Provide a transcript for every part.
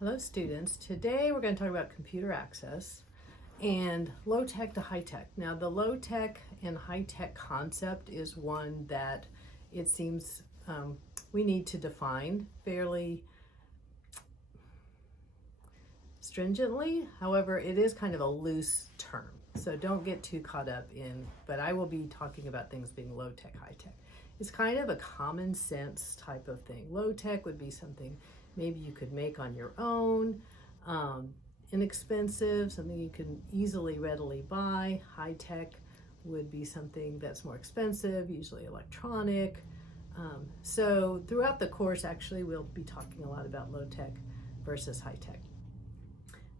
Hello students, today we're going to talk about computer access and low tech to high tech. Now the low tech and high tech concept is one that it seems we need to define fairly stringently. However, it is kind of a loose term, so don't get too caught up in, but I will be talking about things being low tech, high tech. It's kind of a common sense type of thing. Low tech would be something maybe you could make on your own, inexpensive, something you can easily, readily buy. High tech would be something that's more expensive, usually electronic. So throughout the course, actually, we'll be talking a lot about low tech versus high tech.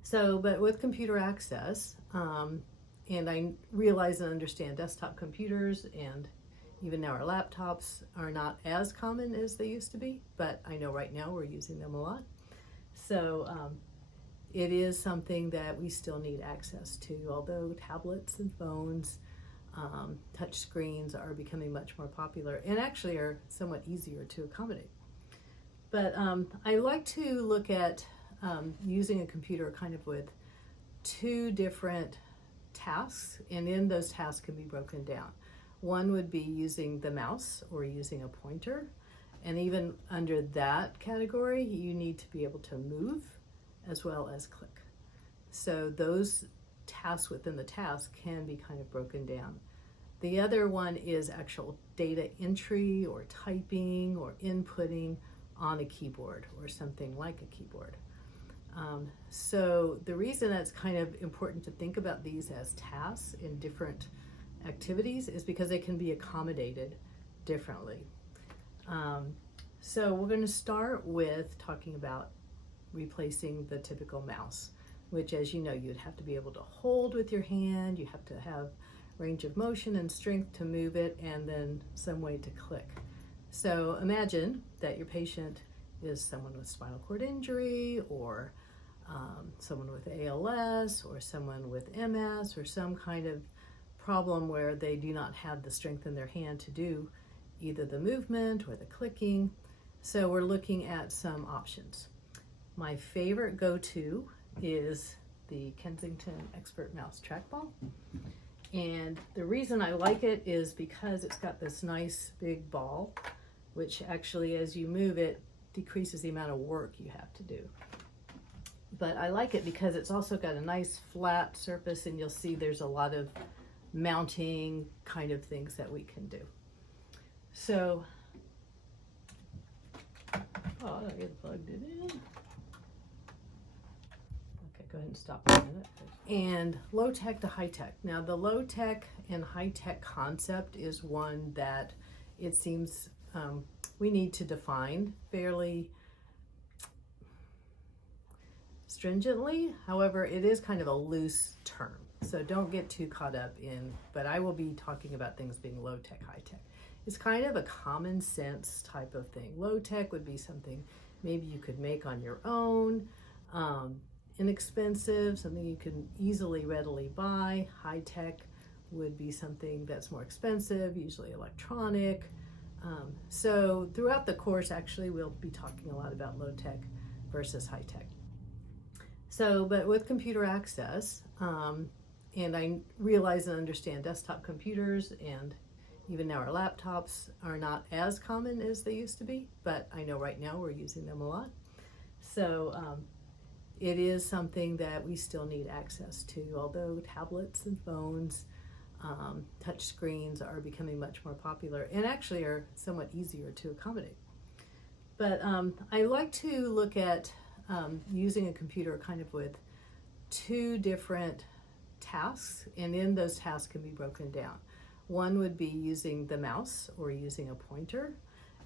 So, but with computer access, and I realize and understand desktop computers and even now our laptops are not as common as they used to be, but I know right now we're using them a lot. So it is something that we still need access to, although tablets and phones, touch screens are becoming much more popular and actually are somewhat easier to accommodate. But I like to look at using a computer kind of with two different tasks, and in those tasks can be broken down. One would be using the mouse or using a pointer, and even under that category you need to be able to move as well as click. So those tasks within the task can be kind of broken down. The other one is actual data entry or typing or inputting on a keyboard or something like a keyboard. So the reason that's kind of important to think about these as tasks in different activities is because they can be accommodated differently. So we're going to start with talking about replacing the typical mouse, which, as you know, you'd have to be able to hold with your hand, you have to have range of motion and strength to move it, and then some way to click. So imagine that your patient is someone with spinal cord injury, or someone with ALS, or someone with MS, or some kind of problem where they do not have the strength in their hand to do either the movement or the clicking. So we're looking at some options. My favorite go-to is the Kensington Expert Mouse Trackball. And the reason I like it is because it's got this nice big ball, which actually, as you move it, decreases the amount of work you have to do. But I like it because it's also got a nice flat surface, and you'll see there's a lot of mounting kind of things that we can do. So, I get plugged it in. Okay, go ahead and stop for a minute. And low tech to high tech. Now the low tech and high tech concept is one that it seems we need to define fairly stringently. However, it is kind of a loose term, so don't get too caught up in, but I will be talking about things being low tech, high tech. It's kind of a common sense type of thing. Low tech would be something maybe you could make on your own, inexpensive, something you can easily, readily buy. High tech would be something that's more expensive, usually electronic. So throughout the course, actually, we'll be talking a lot about low tech versus high tech. So, but with computer access, and I realize and understand desktop computers and even now our laptops are not as common as they used to be, but I know right now we're using them a lot. So it is something that we still need access to, although tablets and phones, touch screens are becoming much more popular and actually are somewhat easier to accommodate. But I like to look at using a computer kind of with two different tasks, and in those tasks can be broken down. One would be using the mouse or using a pointer,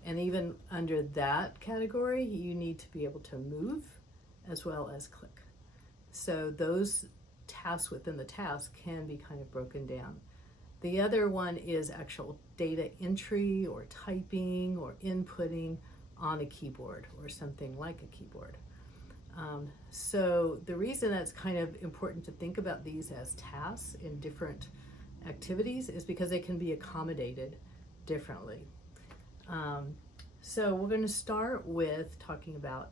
and even under that category you need to be able to move as well as click. So those tasks within the task can be kind of broken down. The other one is actual data entry or typing or inputting on a keyboard or something like a keyboard. So the reason that's kind of important to think about these as tasks in different activities is because they can be accommodated differently. So we're going to start with talking about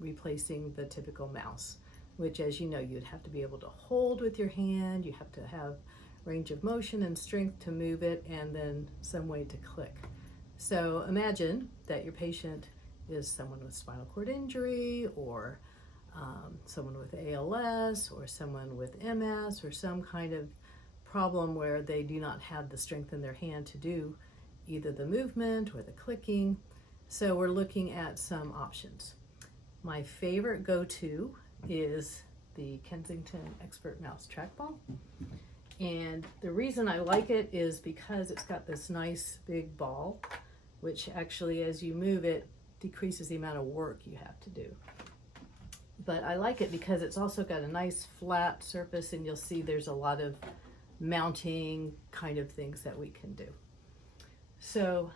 replacing the typical mouse, which, as you know, you'd have to be able to hold with your hand, you have to have range of motion and strength to move it, and then some way to click. So imagine that your patient is someone with spinal cord injury, or someone with ALS, or someone with MS, or some kind of problem where they do not have the strength in their hand to do either the movement or the clicking. So we're looking at some options. My favorite go-to is the Kensington Expert Mouse Trackball. And the reason I like it is because it's got this nice big ball, which actually, as you move it, decreases the amount of work you have to do. But I like it because it's also got a nice flat surface, and you'll see there's a lot of mounting kind of things that we can do. So,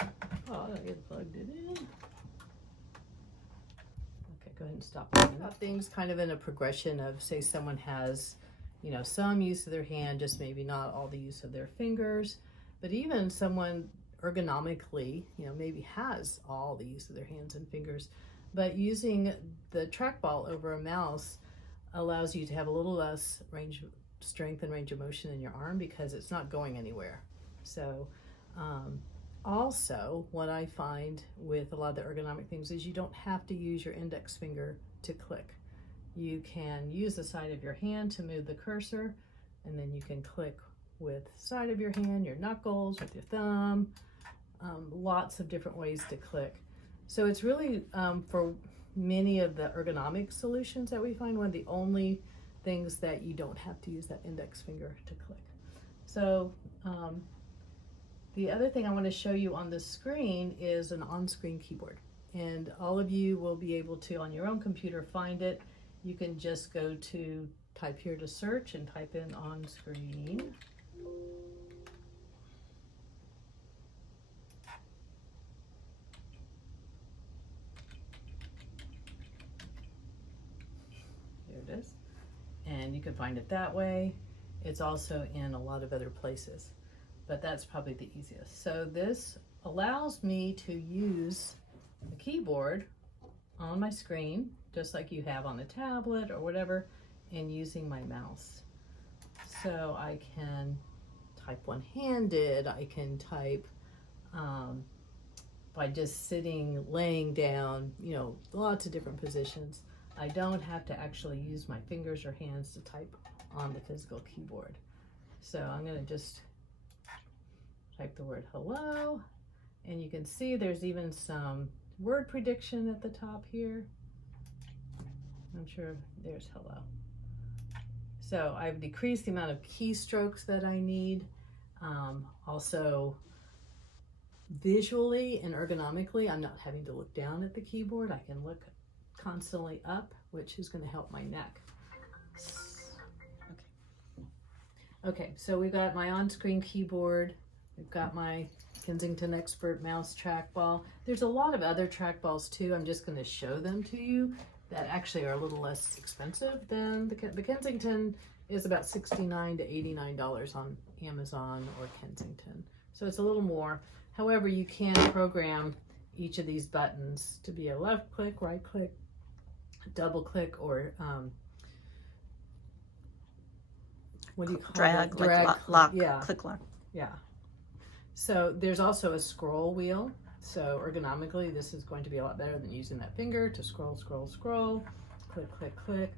I plugged it in. Okay, go ahead and stop. Things kind of in a progression of, say someone has, some use of their hand, just maybe not all the use of their fingers, but even someone ergonomically, maybe has all the use of their hands and fingers, but using the trackball over a mouse allows you to have a little less strength and range of motion in your arm because it's not going anywhere. So also what I find with a lot of the ergonomic things is you don't have to use your index finger to click. You can use the side of your hand to move the cursor, and then you can click with the side of your hand, your knuckles, with your thumb, lots of different ways to click. So it's really, for many of the ergonomic solutions that we find, one of the only things that you don't have to use that index finger to click. So the other thing I want to show you on the screen is an on-screen keyboard. And all of you will be able to, on your own computer, find it. You can just go to type here to search and type in on screen. There it is. And you can find it that way. It's also in a lot of other places, but that's probably the easiest. So this allows me to use the keyboard on my screen, just like you have on a tablet or whatever, and using my mouse. So I can type one-handed, I can type by just sitting, laying down, lots of different positions. I don't have to actually use my fingers or hands to type on the physical keyboard. So I'm going to just type the word hello, and you can see there's even some word prediction at the top here. I'm sure there's hello. So I've decreased the amount of keystrokes that I need. Also, visually and ergonomically, I'm not having to look down at the keyboard. I can look constantly up, which is going to help my neck. Okay, so we've got my on-screen keyboard. We've got my Kensington Expert mouse trackball. There's a lot of other trackballs too. I'm just going to show them to you that actually are a little less expensive than the Kensington is about $69 to $89 on Amazon or Kensington. So it's a little more. However, you can program each of these buttons to be a left click, right click, double click, or what do you call drag, that? Drag, like lock, yeah. click lock. Yeah. So there's also a scroll wheel. So ergonomically, this is going to be a lot better than using that finger to scroll, scroll, scroll, click, click, click.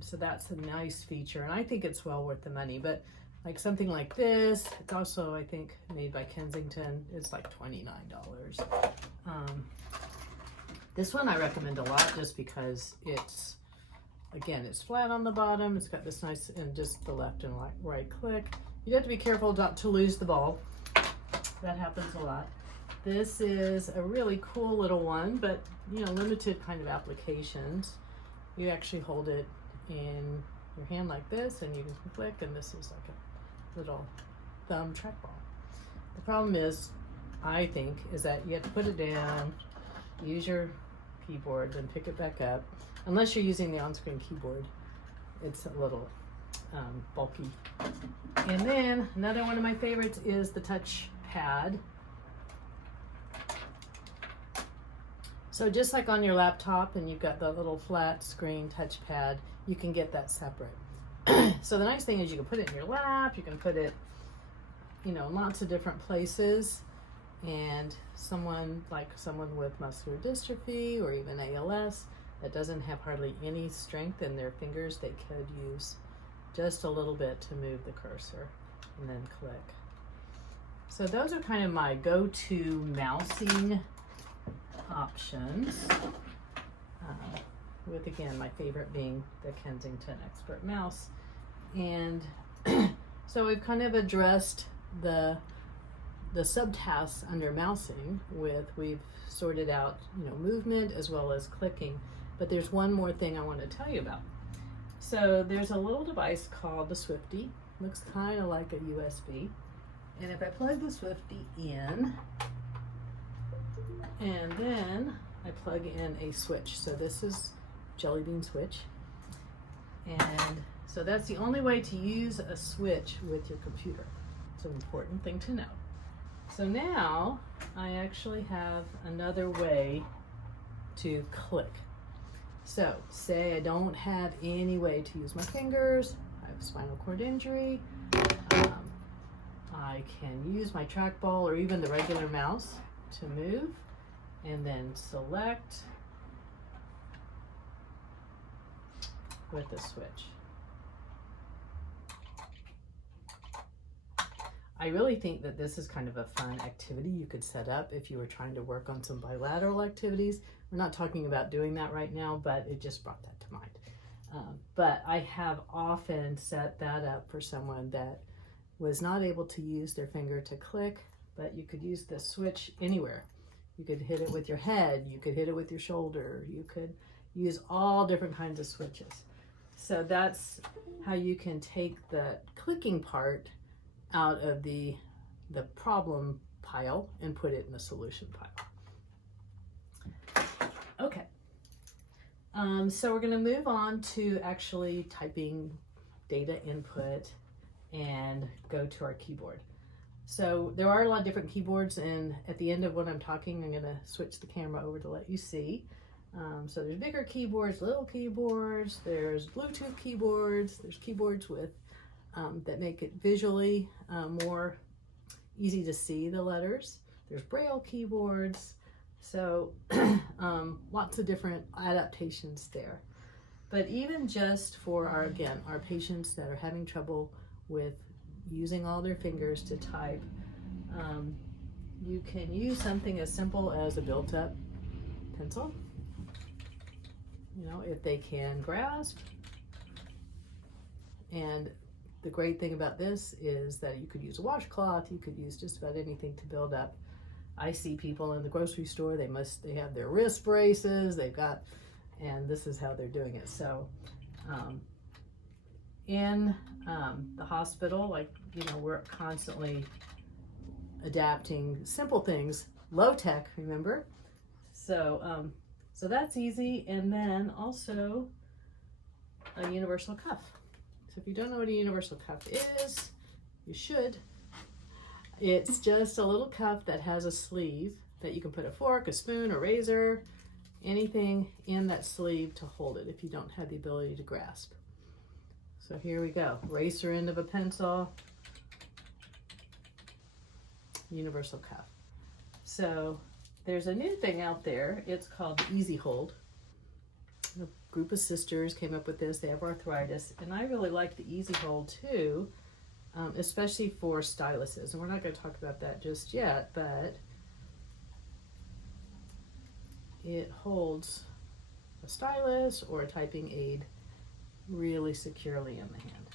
So that's a nice feature, and I think it's well worth the money. But like something like this, it's also, I think, made by Kensington. It's like $29. This one I recommend a lot just because it's, again, it's flat on the bottom. It's got this nice, and just the left and right click. You have to be careful not to lose the ball. That happens a lot. This is a really cool little one, but limited kind of applications. You actually hold it in your hand like this, and you can click, and this is like a little thumb trackball. The problem is, I think, is that you have to put it down, use your keyboard, then pick it back up. Unless you're using the on-screen keyboard, it's a little bulky. And then another one of my favorites is the touch pad. So just like on your laptop and you've got the little flat screen touchpad, you can get that separate. So the nice thing is you can put it in your lap, you can put it, you know, lots of different places. And someone with muscular dystrophy or even ALS that doesn't have hardly any strength in their fingers, they could use just a little bit to move the cursor and then click. So those are kind of my go-to mousing options, with again my favorite being the Kensington Expert Mouse. And so we've kind of addressed the subtasks under mousing we've sorted out, you know, movement as well as clicking, but there's one more thing I want to tell you about. So there's a little device called the Swifty, looks kind of like a USB, and if I plug the Swifty in and then I plug in a switch, so this is Jelly Bean switch, and so that's the only way to use a switch with your computer. It's an important thing to know. So now I actually have another way to click. So say I don't have any way to use my fingers, I have spinal cord injury, I can use my trackball or even the regular mouse to move and then select with the switch. I really think that this is kind of a fun activity you could set up if you were trying to work on some bilateral activities. We're not talking about doing that right now, but it just brought that to mind. But I have often set that up for someone that was not able to use their finger to click, but you could use the switch anywhere. You could hit it with your head, you could hit it with your shoulder, you could use all different kinds of switches. So that's how you can take the clicking part out of the problem pile and put it in the solution pile. Okay, so we're going to move on to actually typing data input and go to our keyboard. So there are a lot of different keyboards, and at the end of what I'm talking, I'm going to switch the camera over to let you see. So there's bigger keyboards, little keyboards, there's Bluetooth keyboards, there's keyboards with that make it visually more easy to see the letters. There's Braille keyboards, so lots of different adaptations there. But even just for our patients that are having trouble with using all their fingers to type, you can use something as simple as a built-up pencil. You know, if they can grasp. And the great thing about this is that you could use a washcloth, you could use just about anything to build up. I see people in the grocery store, they have their wrist braces, and this is how they're doing it. So in the hospital, we're constantly adapting simple things, low tech, remember? So that's easy. And then also a universal cuff. So if you don't know what a universal cuff is, you should. It's just a little cuff that has a sleeve that you can put a fork, a spoon, a razor, anything in that sleeve to hold it if you don't have the ability to grasp. So here we go, eraser end of a pencil, universal cuff. So there's a new thing out there, it's called Easy Hold. A group of sisters came up with this, they have arthritis, and I really like the Easy Hold too, especially for styluses. And we're not going to talk about that just yet, but it holds a stylus or a typing aid really securely in the hand.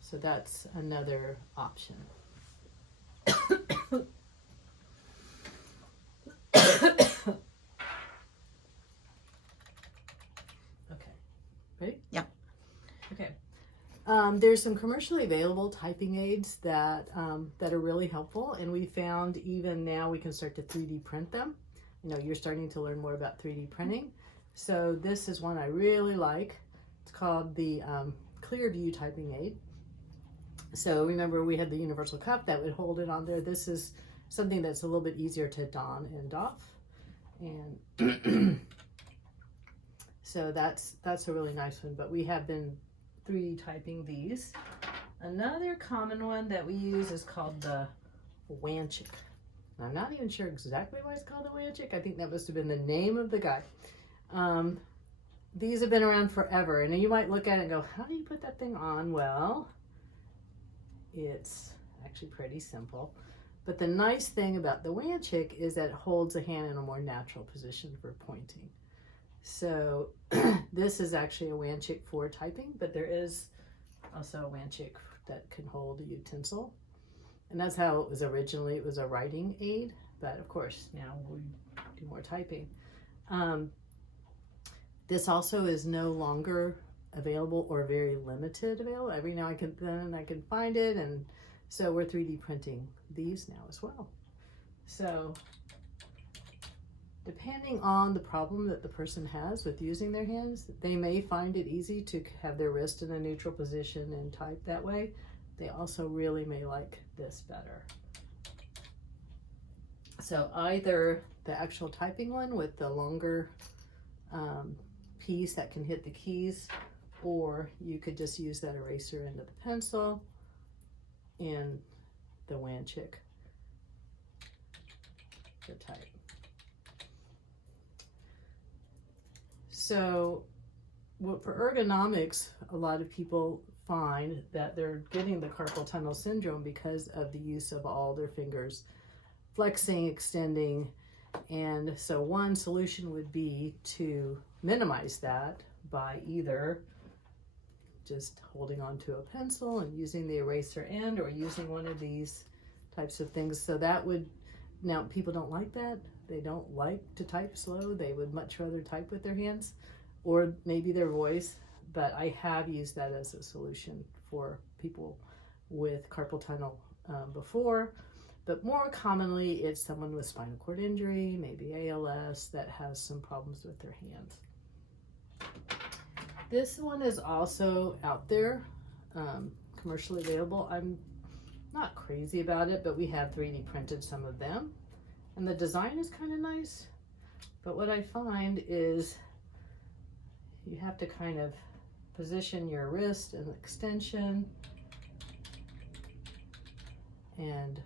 So that's another option. Okay, ready? Yeah. Okay. There's some commercially available typing aids that are really helpful, and we found even now we can start to 3D print them. You know, you're starting to learn more about 3D printing. So this is one I really like. It's called the Clearview typing aid. So remember we had the universal cuff that would hold it on there. This is something that's a little bit easier to don and doff. And so that's a really nice one, but we have been 3D typing these. Another common one that we use is called the Wanchik. I'm not even sure exactly why it's called the Wanchik. I think that must have been the name of the guy. These have been around forever, and you might look at it and go, how do you put that thing on? Well, it's actually pretty simple. But the nice thing about the Wanchik is that it holds the hand in a more natural position for pointing. So this is actually a Wanchik for typing, but there is also a Wanchik that can hold a utensil. And that's how it was originally. It was a writing aid, but of course now we do more typing. This also is no longer available, or very limited available. Every now and then I can find it, and so we're 3D printing these now as well. So depending on the problem that the person has with using their hands, they may find it easy to have their wrist in a neutral position and type that way. They also really may like this better. So either the actual typing one with the longer piece that can hit the keys, or you could just use that eraser end of the pencil in the Wanchik to type. So for ergonomics, a lot of people find that they're getting the carpal tunnel syndrome because of the use of all their fingers flexing, extending. And so one solution would be to minimize that by either just holding onto a pencil and using the eraser end, or using one of these types of things. So that would, now people don't like that. They don't like to type slow. They would much rather type with their hands or maybe their voice. But I have used that as a solution for people with carpal tunnel before. But more commonly, it's someone with spinal cord injury, maybe ALS, that has some problems with their hands. This one is also out there, commercially available. I'm not crazy about it, but we have 3D printed some of them. And the design is kind of nice. But what I find is you have to kind of position your wrist and extension, and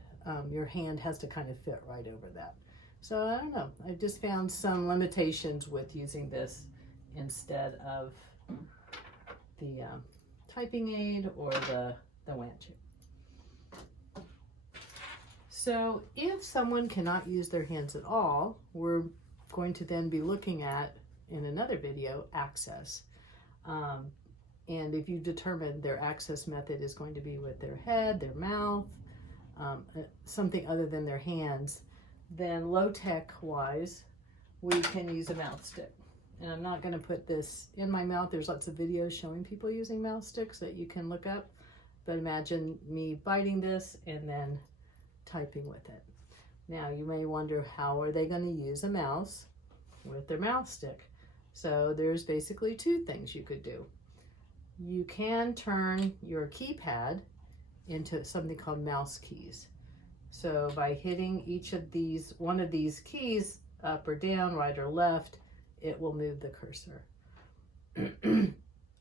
your hand has to kind of fit right over that. So I don't know, I just found some limitations with using this instead of the typing aid or the Wanchik. So if someone cannot use their hands at all, we're going to then be looking at, in another video, access. And if you determine their access method is going to be with their head, their mouth, something other than their hands, then low-tech wise, we can use a mouth stick. And I'm not going to put this in my mouth. There's lots of videos showing people using mouth sticks that you can look up. But imagine me biting this and then typing with it. Now you may wonder, how are they going to use a mouse with their mouth stick? So there's basically two things you could do. You can turn your keypad into something called mouse keys. So by hitting each of these, one of these keys up or down, right or left, it will move the cursor.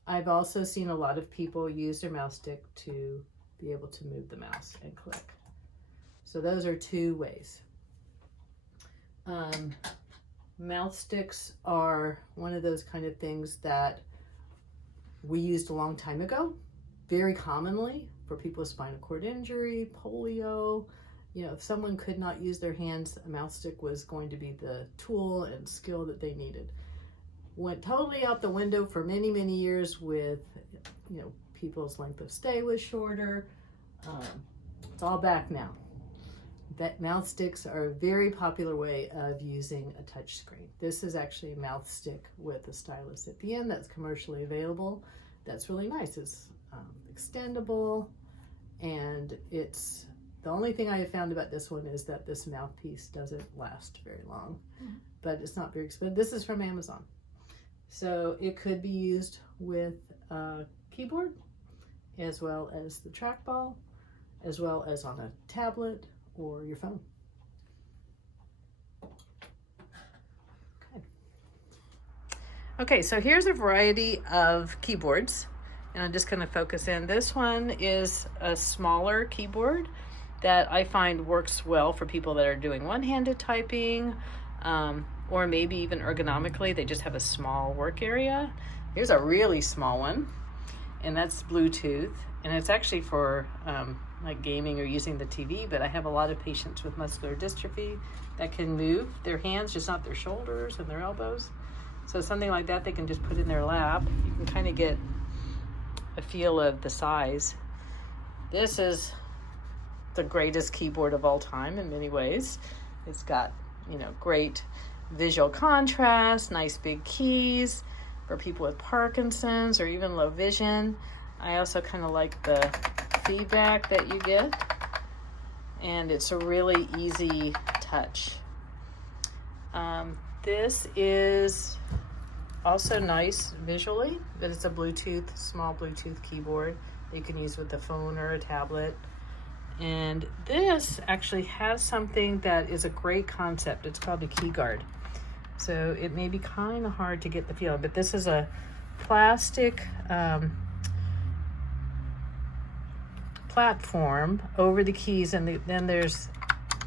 I've also seen a lot of people use their mouse stick to be able to move the mouse and click. So those are two ways. Mouth sticks are one of those kind of things that we used a long time ago, very commonly for people with spinal cord injury, polio. You know, if someone could not use their hands, a mouth stick was going to be the tool and skill that they needed. Went totally out the window for many, many years with, you know, people's length of stay was shorter. It's all back now. That mouth sticks are a very popular way of using a touch screen. This is actually a mouth stick with a stylus at the end that's commercially available. That's really nice. It's extendable, and it's, the only thing I have found about this one is that this mouthpiece doesn't last very long, but it's not very expensive. This is from Amazon. So it could be used with a keyboard, as well as the trackball, as well as on a tablet or your phone. Okay, so here's a variety of keyboards, and I'm just going to focus in. This one is a smaller keyboard that I find works well for people that are doing one-handed typing, or maybe even ergonomically, they just have a small work area. Here's a really small one, and that's Bluetooth, and it's actually for like gaming or using the TV, but I have a lot of patients with muscular dystrophy that can move their hands, just not their shoulders and their elbows. So something like that they can just put in their lap. You can kind of get a feel of the size. This is the greatest keyboard of all time in many ways. It's got, great visual contrast, nice big keys for people with Parkinson's or even low vision. I also kind of like the feedback that you get, and it's a really easy touch. This is also nice visually, but it's a small Bluetooth keyboard that you can use with a phone or a tablet. And this actually has something that is a great concept. It's called a key guard. So it may be kind of hard to get the feel, but this is a plastic platform over the keys, and then there's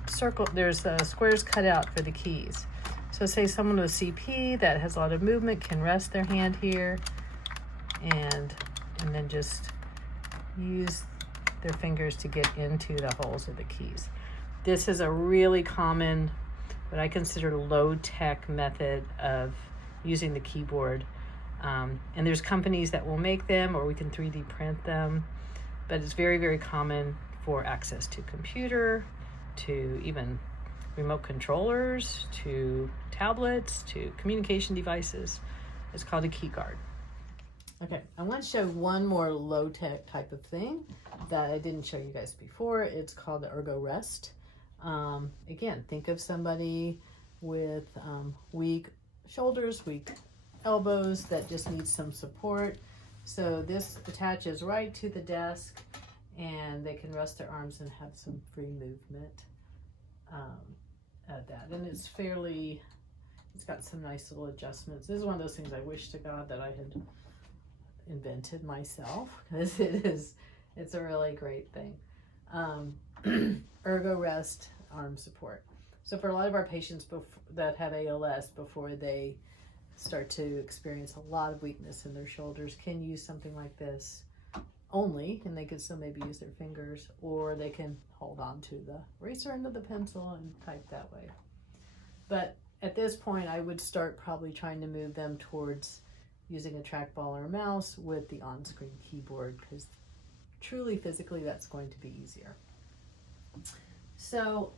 squares cut out for the keys. So say someone with CP that has a lot of movement can rest their hand here and then just use their fingers to get into the holes of the keys. This is a really common, what I consider low-tech method of using the keyboard. And there's companies that will make them, or we can 3D print them, but it's very, very common for access to computer, to even remote controllers, to tablets, to communication devices. It's called a key guard. Okay, I want to show one more low-tech type of thing that I didn't show you guys before. It's called the Ergo Rest. Again, think of somebody with weak shoulders, weak elbows that just needs some support. So this attaches right to the desk, and they can rest their arms and have some free movement at that. And it's got some nice little adjustments. This is one of those things I wish to God that I had invented myself, because it's a really great thing. Ergo Rest arm support. So for a lot of our patients that have ALS, before they start to experience a lot of weakness in their shoulders, can use something like this only, and they can still maybe use their fingers, or they can hold on to the eraser end of the pencil and type that way. But at this point, I would start probably trying to move them towards using a trackball or a mouse with the on-screen keyboard, because truly physically that's going to be easier. So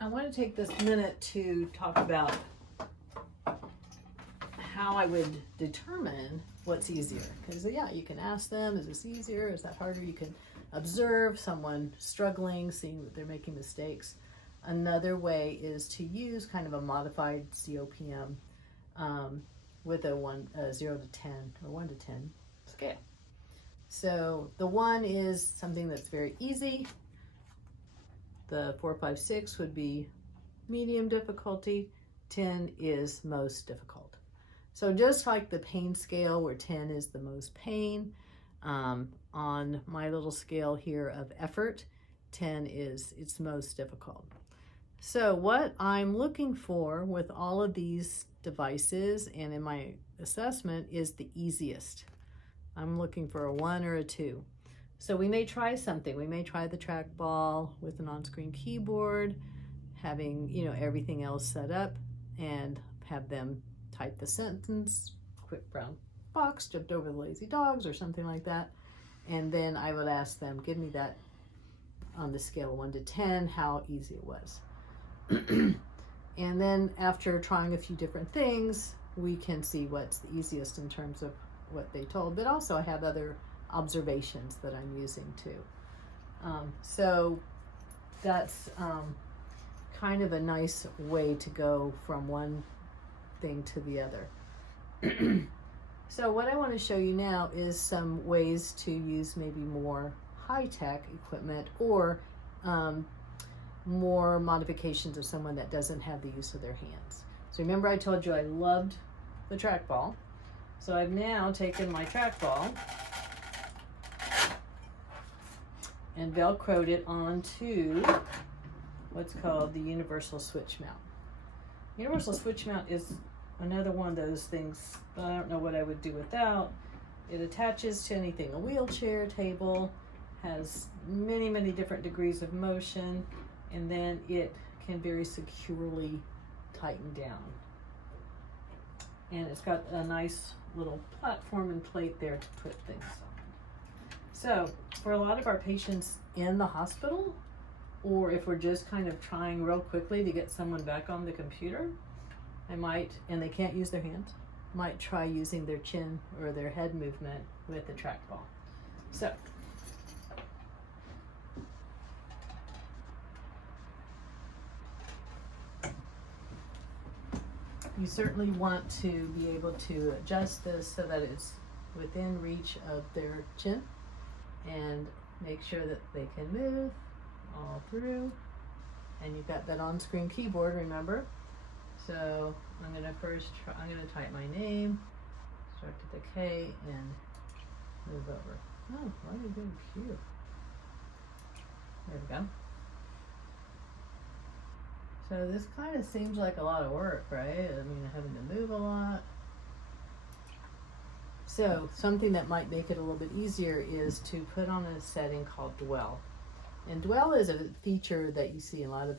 I want to take this minute to talk about how I would determine what's easier. Because yeah, you can ask them, is this easier? Is that harder? You can observe someone struggling, seeing that they're making mistakes. Another way is to use kind of a modified COPM with a 0 to 10 or 1 to 10 scale. So the 1 is something that's very easy. The 4, 5, 6 would be medium difficulty. 10 is most difficult. So just like the pain scale, where 10 is the most pain, on my little scale here of effort, 10 is its most difficult. So what I'm looking for with all of these devices and in my assessment is the easiest. I'm looking for a 1 or a 2. So we may try something. We may try the trackball with an on-screen keyboard, having everything else set up, and have them type the sentence, quick brown fox jumped over the lazy dogs, or something like that. And then I would ask them, give me that on the scale of 1 to 10, how easy it was. And then after trying a few different things, we can see what's the easiest in terms of what they told. But also I have other observations that I'm using too. So that's kind of a nice way to go from one thing to the other. So what I want to show you now is some ways to use maybe more high-tech equipment, or more modifications of someone that doesn't have the use of their hands. So remember I told you I loved the trackball. So I've now taken my trackball and Velcroed it onto what's called the universal switch mount. Universal switch mount is another one of those things that I don't know what I would do without. It attaches to anything, a wheelchair, table, has many, many different degrees of motion, and then it can very securely tighten down. And it's got a nice little platform and plate there to put things on. So for a lot of our patients in the hospital, or if we're just kind of trying real quickly to get someone back on the computer, I might, and they can't use their hands, might try using their chin or their head movement with the trackball. So you certainly want to be able to adjust this so that it's within reach of their chin, and make sure that they can move all through. And you've got that on-screen keyboard, remember? So I'm gonna first try, I'm gonna type my name, start at the K, and move over. Oh, why are you doing Q? There we go. So this kind of seems like a lot of work, right? I mean, having to move a lot. So something that might make it a little bit easier is to put on a setting called dwell. And dwell is a feature that you see in a lot of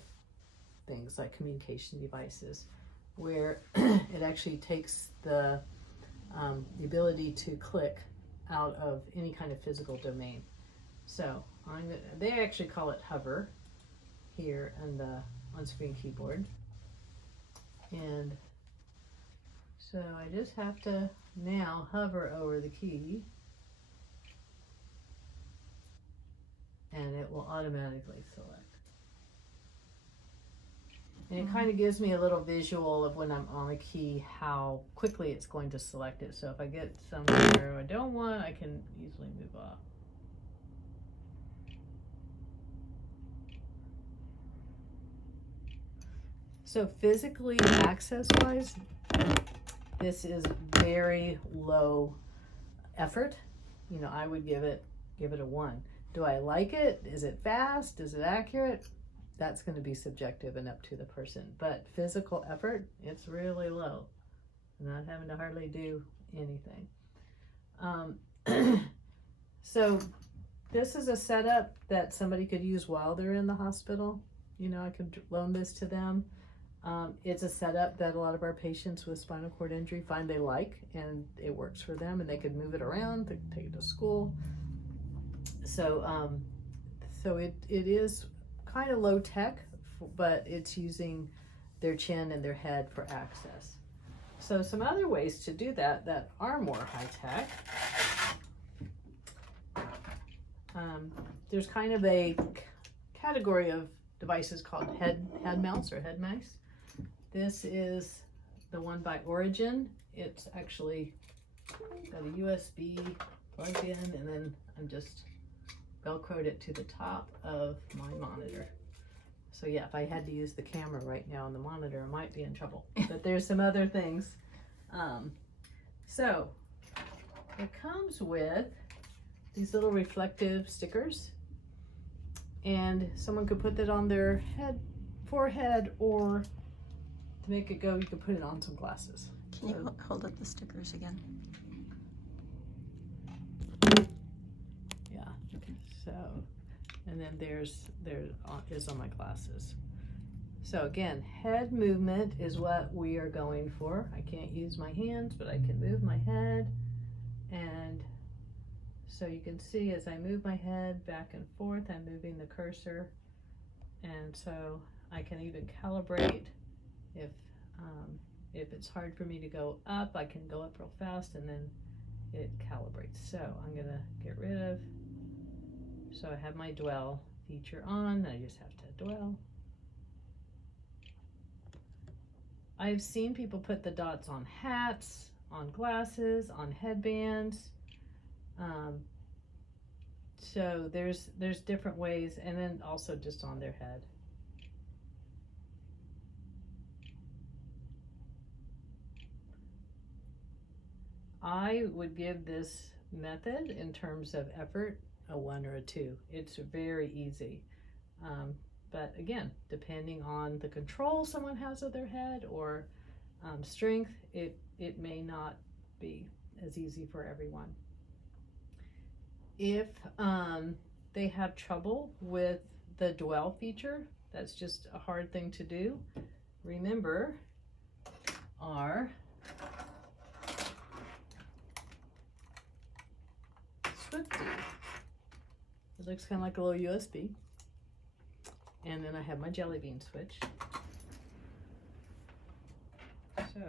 things like communication devices, where it actually takes the ability to click out of any kind of physical domain. So they actually call it hover here in the on-screen keyboard. And so I just have to now hover over the key, and it will automatically select. And it kind of gives me a little visual of when I'm on the key, how quickly it's going to select it. So if I get somewhere I don't want, I can easily move off. So physically, access-wise, this is very low effort. You know, I would give it a 1. Do I like it? Is it fast? Is it accurate? That's going to be subjective and up to the person. But physical effort, it's really low. I'm not having to hardly do anything. So this is a setup that somebody could use while they're in the hospital. You know, I could loan this to them. It's a setup that a lot of our patients with spinal cord injury find they like, and it works for them, and they could move it around, they could take it to school. So, so it is kind of low tech, but it's using their chin and their head for access. So some other ways to do that are more high tech. There's kind of a category of devices called head mounts or head mice. This is the one by Origin. It's actually got a USB plugged in, and then I'm just Velcroed it to the top of my monitor. So yeah, if I had to use the camera right now on the monitor, I might be in trouble. But there's some other things. So it comes with these little reflective stickers, and someone could put that on their forehead, or to make it go, you could put it on some glasses. Can you hold up the stickers again? Yeah. So, and then there is on my glasses. So again, head movement is what we are going for. I can't use my hands, but I can move my head. And so you can see as I move my head back and forth, I'm moving the cursor. And so I can even calibrate if it's hard for me to go up, I can go up real fast, and then it calibrates. So I'm gonna get rid of, so I have my dwell feature on, I just have to dwell. I've seen people put the dots on hats, on glasses, on headbands. So there's different ways, and then also just on their head. I would give this method in terms of effort a 1 or a 2. It's very easy. But again, depending on the control someone has of their head or strength, it may not be as easy for everyone. If they have trouble with the dwell feature, that's just a hard thing to do. Remember our Swifty. It looks kind of like a little USB. And then I have my jelly bean switch. So,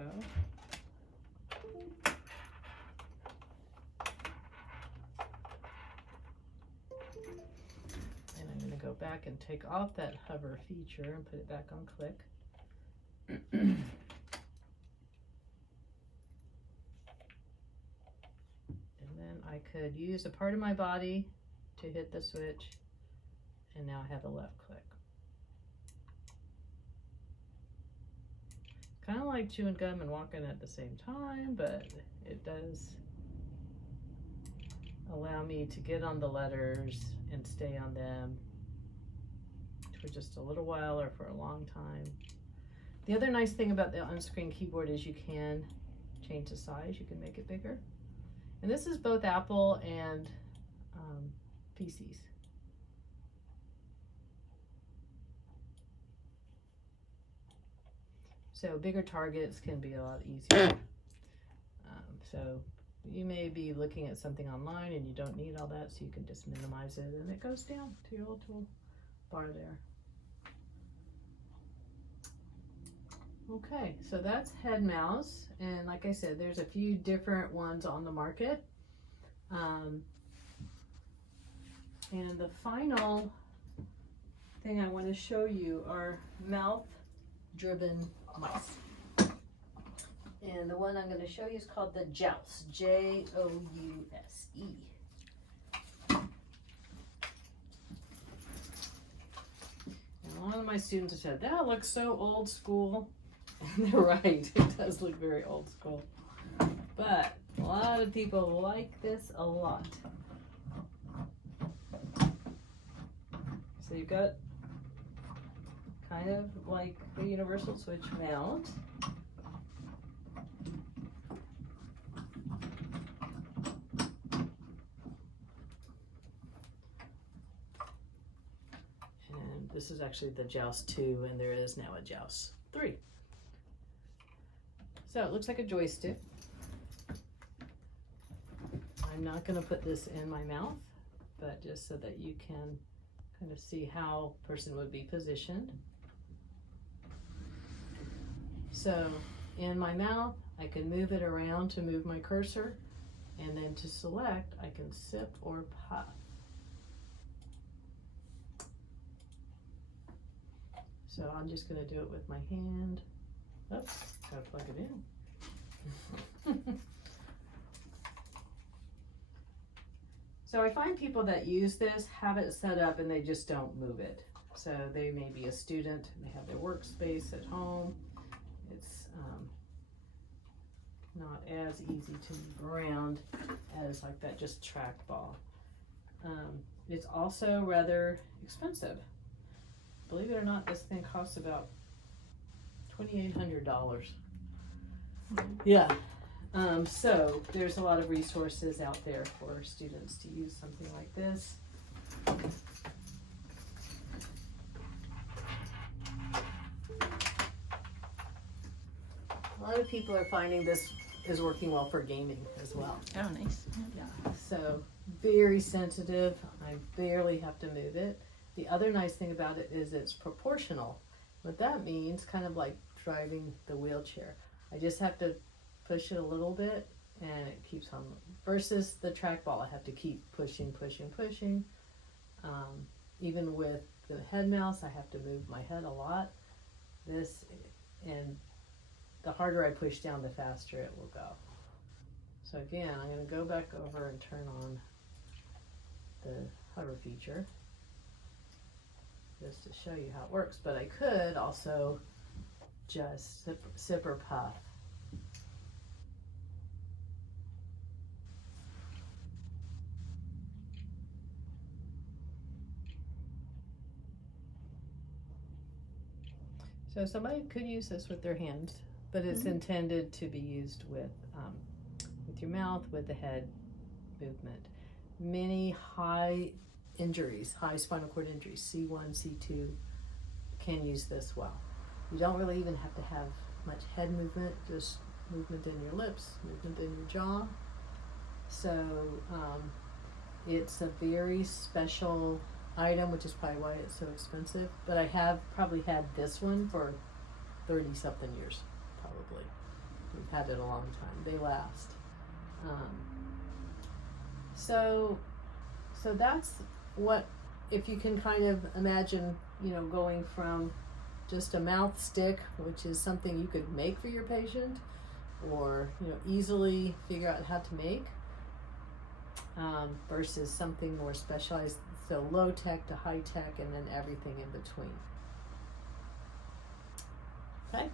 and I'm going to go back and take off that hover feature and put it back on click. And then I could use a part of my body to hit the switch, and now I have a left click. Kind of like chewing gum and walking at the same time, but it does allow me to get on the letters and stay on them for just a little while or for a long time. The other nice thing about the on-screen keyboard is you can change the size. You can make it bigger. And this is both Apple and PCs. So bigger targets can be a lot easier. So you may be looking at something online and you don't need all that, so you can just minimize it, and it goes down to your little bar there. Okay, so that's head mouse, and like I said, there's a few different ones on the market. And the final thing I want to show you are mouth-driven mice. And the one I'm going to show you is called the Jouse, J-O-U-S-E. And a lot of my students have said, that looks so old school. And they're right, it does look very old school. But a lot of people like this a lot. So you've got kind of like the universal switch mount. And this is actually the Jouse 2, and there is now a Jouse 3. So it looks like a joystick. I'm not going to put this in my mouth, but just so that you can kind of see how a person would be positioned. So in my mouth, I can move it around to move my cursor, and then to select, I can sip or puff. So I'm just going to do it with my hand. Oops, gotta plug it in. So I find people that use this have it set up and they just don't move it. So they may be a student, they have their workspace at home. It's not as easy to move around as like that just trackball. It's also rather expensive. Believe it or not, this thing costs about $2,800. Yeah. So there's a lot of resources out there for students to use something like this. A lot of people are finding this is working well for gaming as well. Oh, nice. Yeah, so very sensitive. I barely have to move it. The other nice thing about it is it's proportional. What that means, kind of like driving the wheelchair. I just have to push it a little bit and it keeps on, versus the trackball, I have to keep pushing. Even with the head mouse, I have to move my head a lot. This, and the harder I push down, the faster it will go. So again, I'm going to go back over and turn on the hover feature just to show you how it works, but I could also just sip or puff. So somebody could use this with their hands, but it's Mhm. intended to be used with your mouth, with the head movement. Many high injuries, high spinal cord injuries, C1, C2, can use this well. You don't really even have to have much head movement, just movement in your lips, movement in your jaw. So it's a very special item, which is probably why it's so expensive. But I have probably had this one for 30 something years, probably. We've had it a long time. They last. So that's what, if you can kind of imagine, going from just a mouth stick, which is something you could make for your patient, or easily figure out how to make, versus something more specialized, so low tech to high tech, and then everything in between. Okay.